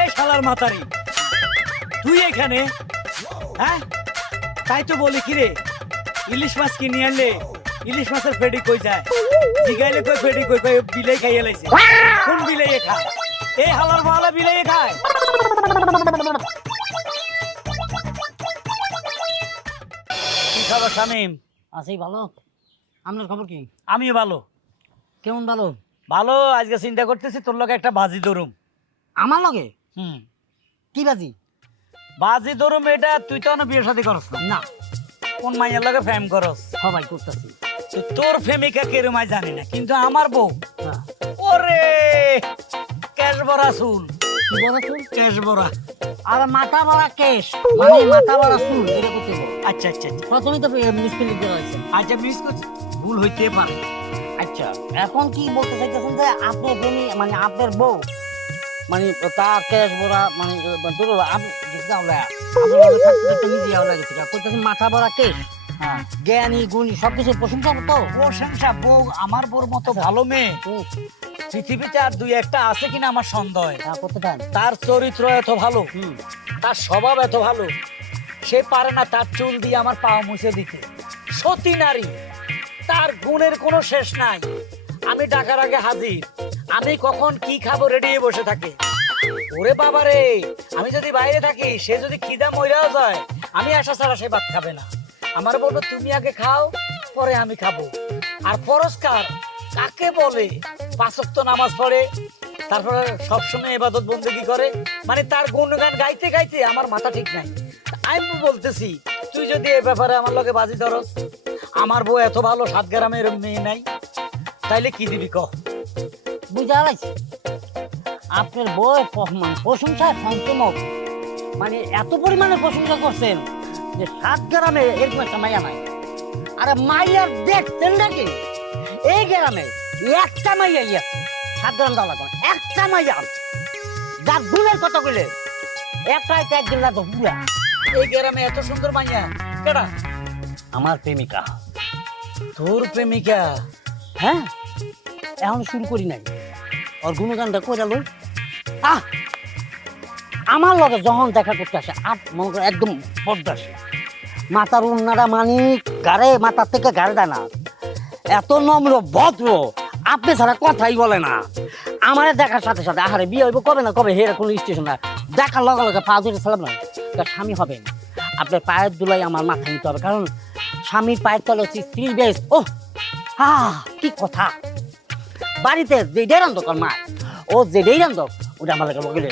এই শালার মাতারি, তুই এখানে? হ্যাঁ, তাই তো বলি কি রে, ইলিশ মাছ কিনে আনলে ইলিশ মাছের ফেডি কই যায়? জিগাইলে কই ফেডি কই? কই বিলাই খাইয়ে লাইছে। কোন বিলাই খায়? এই হালার মালা বিলাই খায়। কি খবর শামিম? আছি ভালো। আপনার খবর কি? আমি ভালো। কেমন ভালো? ভালো। আজকে চিন্তা করতেছি তোর লগে একটা বাজি ধরুম। আমার লগে? হুম, কি বাজি? বাজি ধরুম এটা তুই তো এখনো বিয়ে শাদী করস না। না। কোন মাইয়ার লগে প্রেম করস? সবাই করতেছি। তোর প্রেমিকা কেরম আমি জানি না, কিন্তু আমার বউ হ্যাঁ। ওরে ক্যাশ ভরা চুল। কি বড় চুল? ক্যাশ ভরা। আর মাথা বড়া কেশ, মানে মাথা বড়া চুল, এটা করতে বল। আচ্ছা আচ্ছা আচ্ছা প্রথমেই তো মিসফিলিং দেওয়া হয়েছে। আচ্ছা, মিস করছি, ভুল হইতে পারে। আচ্ছা, এখন কি বলতে চাইতেছেন যে আপনার প্রেমী মানে আপনার বউ মানে তার কেশ বড়া মানে ধরো আপনি যেটা আমরা আপনার থাকতে থাকতে নিজে আওলা গেছে কইতেছেন মাথা বড়া কেশ, হ্যাঁ, জ্ঞানী গুণী সবকিছু প্রশংসা তো। প্রশংসা। বউ আমার বউর মতো ভালো মেয়ে পৃথিবীতে আর দুই একটা আছে কিনা আমার সন্দেহ। করতে চান? তার চরিত্র এত ভালো, তার স্বভাব এত ভালো, সে পারে না তার চুল দিয়ে আমার পা মুছে দিতে। সতী নারী, তার গুণের কোনো শেষ নাই। আমি ডাকার আগে হাজির, আমি কখন কি খাবো রেডি হয়ে বসে থাকে। ওরে বাবা রে, আমি যদি বাইরে থাকি, সে যদি খিদা মইরাও যায়, আমি আসা ছাড়া সে ভাত খাবে না। আমার বলবো তুমি আগে খাও, পরে আমি খাবো। আর পুরস্কার কাকে বলে? 5 ওয়াক্ত নামাজ পড়ে, তারপরে সবসময় ইবাদত বন্দেগী করে, মানে তার গুণগান গাইতে গাইতে আমার মাথা ঠিক নাই। আমি বলতেছি তুই যদি এই ব্যাপারে আমার লগে বাজি ধরস, আমার বউ এত ভালো, 7 গ্রামের মেয়ে নাই, তাইলে কি দিবি কহ? বুঝা লাইছি আপনার বই প্রশংসায় পঞ্চমক, মানে এত পরিমাণে প্রশংসা করছেন যে 7 গ্রামে এরকম একটা মাইয়া নাই। আরে মাইয়ার দেখছেন নাকি? এই গ্রামে একটা মাইয়া আছে, 7 গ্রাম দাও লাগবে একটা মাইয়া, যার গুণের কথা বলে একটাই তো একদিন লাগবে পুরা। এই গ্রামে এত সুন্দর মাইয়া কেডা? আমার প্রেমিকা। তোর প্রেমিকা? হ্যাঁ, এখন শুরু করি নাই, ওর গুণগানটা কইরা লই। আমার লগে যখন দেখা করতে আসে মনে করে একদম পদ্মাসী, মাথার উন্নারা মানিক গাড়ে মাথার থেকে গাড়ে দেয় না, এত নম্র ভদ্র, আপনি ছাড়া কথাই বলে না। আমারে দেখার সাথে সাথে আহারে বিয়ে হইব কবে না কবে, হেরা কোনো স্টেশন না, দেখার লগে লগে পা ধরে সালাম না, তার স্বামী হবেন। আপনার পায়ের দুলাই আমার মাথায় নিতে হবে, কারণ স্বামীর পায়ের তলে হচ্ছে স্ত্রীর বেশ। ও কি কথা! বাড়িতে যেটাই রান্ধক আর মা, ও যেটাই রান্ধক ওটা আমার লাগে বগলে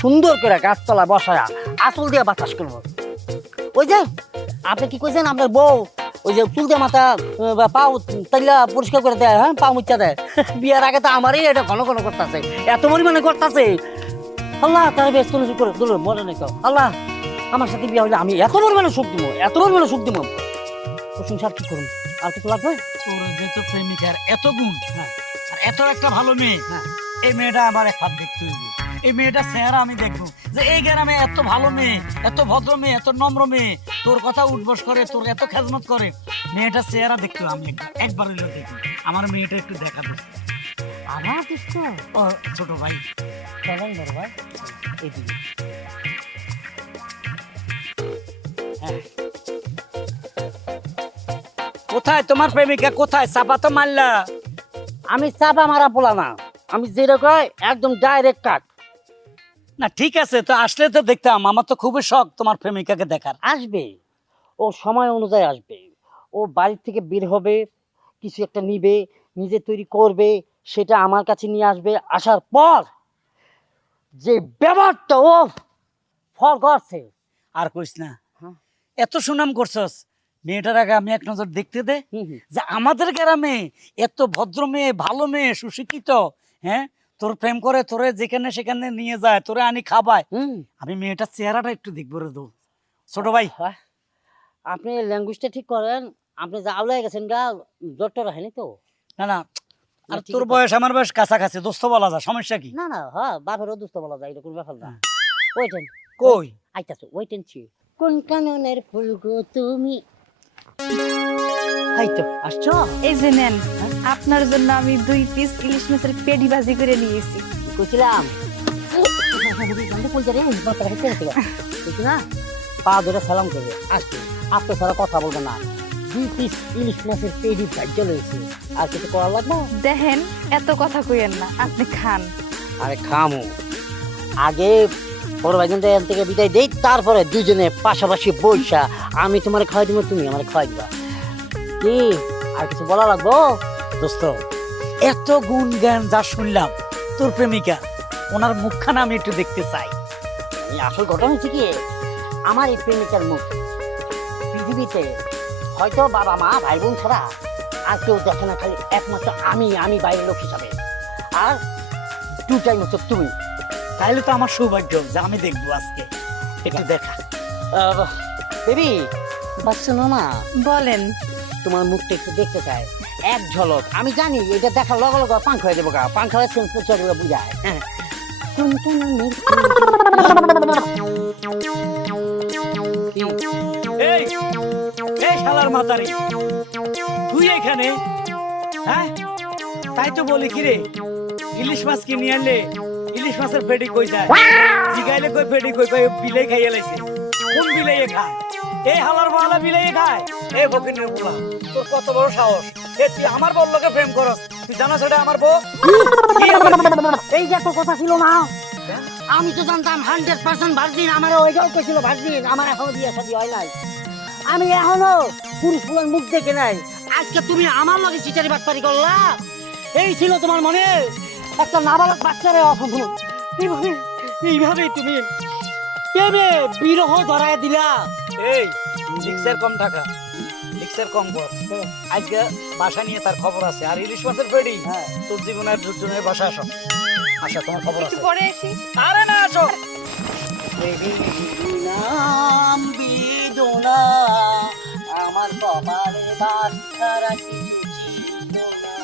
সুন্দর করে গাছতলা বসায়া আসল দিয়ে বাতাস করবো। ওই যে আপনি কি কইছেন আপনার বউ ওই যে চুল দিয়ে মাথা পাও তাইলা পরিষ্কার করে দেয়, হ্যাঁ পা মুচ্ছা দেয়। বিয়ার আগে তো আমারই এটা ঘন ঘন করতেছে, এত পরিমাণে করতেছে। আল্লাহ তার ব্যস্ত করে দিল মনে নেই তো। আল্লাহ আমার সাথে বিয়ে হলে আমি এত পরিমাণে সুখ দিব, এত পরিমাণে সুখ দিব। প্রশংসা কি করুন, আর কিছু লাগবে? তোর যেহেতু প্রেমিকার এত গুণ, হ্যাঁ, আর এত একটা ভালো মেয়ে, হ্যাঁ, এই মেয়েটা আমার এক হাত দেখতে হইব। এই মেয়েটার চেহারা আমি দেখবো যে এই গ্রামে এত ভালো মেয়ে, এত ভদ্র মেয়ে, এত নম্র মেয়ে, তোর কথা উঠবস করে, তোর এত খেজমত করে, মেয়েটার চেহারা দেখতে আমি একবার হইলো দেখি। আমার মেয়েটা একটু দেখা দে। আমার কৃষ্ণ ও ছোট ভাই, চলেন বড় ভাই এইদিকে। হ্যাঁ, কোথায় তোমার প্রেমিকা? কোথায়? চাপা তো মারলা। আমি চাপা মারা পোলা না, আমি যেটা কয় একদম ডাইরেক্ট কাট। না ঠিক আছে, তো আসলে তো দেখতাম। আমার তো খুবই শখ তোমার প্রেমিকাকে দেখার। আসবে, ও সময় অনুযায়ী আসবে। ও বাড়ির থেকে বের হবে, কিছু একটা নিবে, নিজে তৈরি করবে, সেটা আমার কাছে নিয়ে আসবে। আসার পর যে ব্যবহারটা ও ফল করছে, আর কইস না, হ্যাঁ। এত সুনাম করছস, মেয়েটার আগে আমি এক নজর দেখতে দে, হুম হুম। যে আমাদের গ্রামে এত ভদ্র মেয়ে, ভালো মেয়ে, সুশিক্ষিত, হ্যাঁ, তোর প্রেম করে, তোরে যেখানে সেখানে নিয়ে যায়, তোরে আনি খাবায়। হুম। আমি মেয়েটার চেহারাটা একটু দেখবো রে দো ছোট ভাই। হ্যাঁ, আপনি ল্যাঙ্গুয়েজটা ঠিক করেন। আপনি যা আউলাই গেছেন গা, জ্বরটা রাখেনি তো? না না, আর ঠিক তোর আছে। বয়স আমার বয়স কাছাকাছি, দোস্ত বলা যায়, সমস্যা কি? না না, হ্যাঁ বাপেরও দুস্থ বলা যায়, এরকম ব্যাপার না। হ্যাঁ। ওয়েটেন কই? আইতাছে, ওয়েটেন ছি। কোন কাননের ফুল গো তুমি? এই তো আসছো। এই যে নেন, আপনার জন্য আমি 2 পিস ইলিশ মাছের পেডি ভাজি করে নিয়েছি। কইছিলাম বলছে রে মাথা খেতে ঠিক না পা ধরে সালাম করবে আসছে আপনি সারা কথা বলবে না 2 পিস ইলিশ মাছের পেডি ভাই চলে এসেছে আর কিছু করা লাগবে দেখেন এত কথা কইেন না আপনি খান। আরে খামু আগে বড় ভাইজান এখান থেকে বিদায় দেই তারপরে দুজনে পাশাপাশি বইসা আমি তোমার খাওয়াই দিব তুমি আমার খাওয়াই দিবা কি আর কিছু বলা লাগবো দোস্ত এত গুণ জ্ঞান যা শুনলাম তোর প্রেমিকা ওনার মুখখানা আমি একটু দেখতে চাই। এই আসল ঘটনা হচ্ছে কি আমার এই প্রেমিকার মুখ পৃথিবীতে হয়তো বাবা মা ভাই বোন ছাড়া আর কেউ দেখে না, খালি একমাত্র আমি বাইরের লোক হিসাবে আর দুটাই মতো তুমি। তাইলে তো আমার সৌভাগ্য যে আমি দেখবো আজকে একটু দেখা। বেবি বাচ্চা না বলেন। তোমার মুখটা একটু দেখতে চাই এক ঝলক। আমি জানি এটা দেখার লগে লগে পাঙ্খ হয়ে যাবো গা, পাঙ্খ হয়ে সেন্সর বুঝায়। হ্যাঁ এই এই শালার মাতারি তুই এখানে? হ্যাঁ তাই তো বলি কি রে ইলিশ মাছ কিনে আনলে ইলিশ মাছের পেটি কই যায়, জিগাইলে কই পেটি কই কই বিলাই খাইয়া লাইছে। কোন বিলাই খায়? এই হালার বালা বিলাই খায়। এই ফকিনের বুলা তোর কত বড় সাহস, এ তুই আমার বড় লোকে প্রেম করস? তুই জানাস এটা আমার বউ? এই যে একটা কথা ছিল না, আমি তো জানতাম 100% ভার্জিন। আমার ওইটাও কইছিল ভার্জিন, আমার এখনো বিয়ে শাদী হয় নাই। আমি এখনো পুরুষ ফুলার মুখ দেখে নাই। আজকে তুমি আমার লগে চিটারি বাটপারি করলা, এই ছিল তোমার মনে? একটা নাবালক বাচ্চারে অসম্ভব এইভাবে তুমি কেবে বিরহ ধরায় দিলা। এই লিক্সের কম টাকা, লিক্সের কম বল। আজকে বাসা নিয়ে তার খবর আছে। আর ইলিশ মাছের পেটি তোর জীবনের দুজনের বাসা আসো। আচ্ছা তোমার খবর একটু আছে। পরে আসি। আরে না আসো। নাম বেদনা আমার কপালে বাচ্চা রাখি ছিল না।